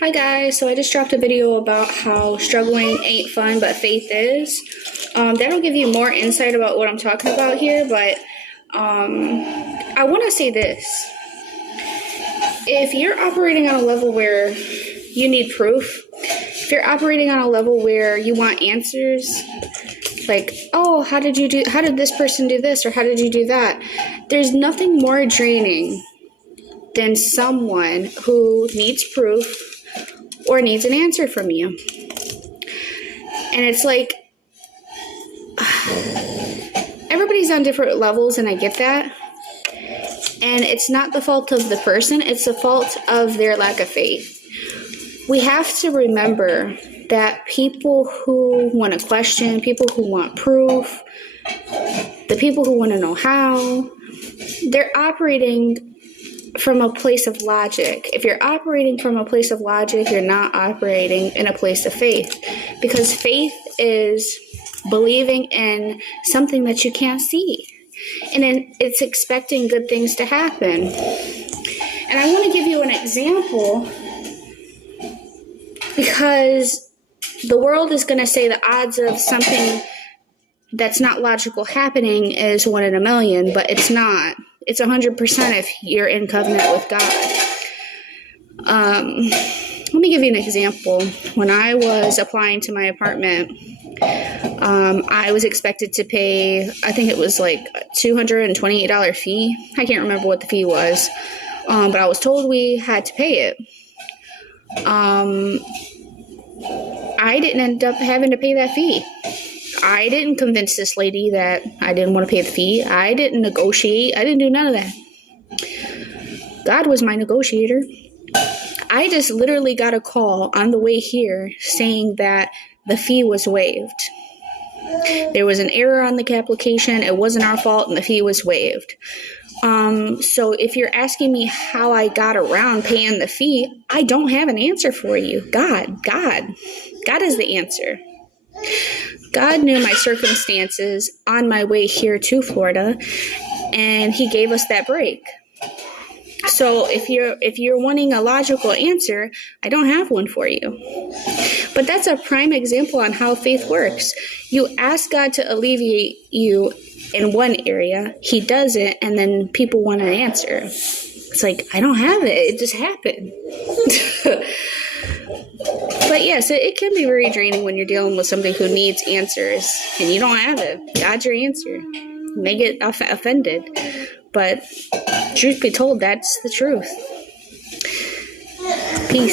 Hi guys, so I just dropped a video about how struggling ain't fun, but faith is. That'll give you more insight about what I'm talking about here, but I want to say this. If you're operating on a level where you need proof, if you're operating on a level where you want answers, like, oh, how did this person do this, or how did you do that? There's nothing more draining than someone who needs proof or needs an answer from you. And it's like, everybody's on different levels, and I get that. And it's not the fault of the person, it's the fault of their lack of faith. We have to remember that people who want to question, people who want proof, the people who want to know how, they're operating from a place of logic. If you're operating from a place of logic, you're not operating in a place of faith. Because faith is believing in something that you can't see. And then it's expecting good things to happen. And I want to give you an example because the world is going to say the odds of something that's not logical happening is 1 in a million, but it's not. It's 100% if you're in covenant with God. Let me give you an example. When I was applying to my apartment, I was expected to pay, I think it was like a $228 fee. I can't remember what the fee was, but I was told we had to pay it. I didn't end up having to pay that fee. I didn't convince this lady that I didn't want to pay the fee. I didn't negotiate. I didn't do none of that. God was my negotiator. I just literally got a call on the way here saying that the fee was waived. There was an error on the application. It wasn't our fault, and the fee was waived. So if you're asking me how I got around paying the fee, I don't have an answer for you. God is the answer. God knew my circumstances on my way here to Florida, and he gave us that break. So if you're wanting a logical answer, I don't have one for you. But that's a prime example on how faith works. You ask God to alleviate you in one area, he does it, and then people want an answer. It's like, I don't have it. It just happened. But yes, it can be very draining when you're dealing with somebody who needs answers and you don't have it. God's your answer. You may get offended, but truth be told, that's the truth.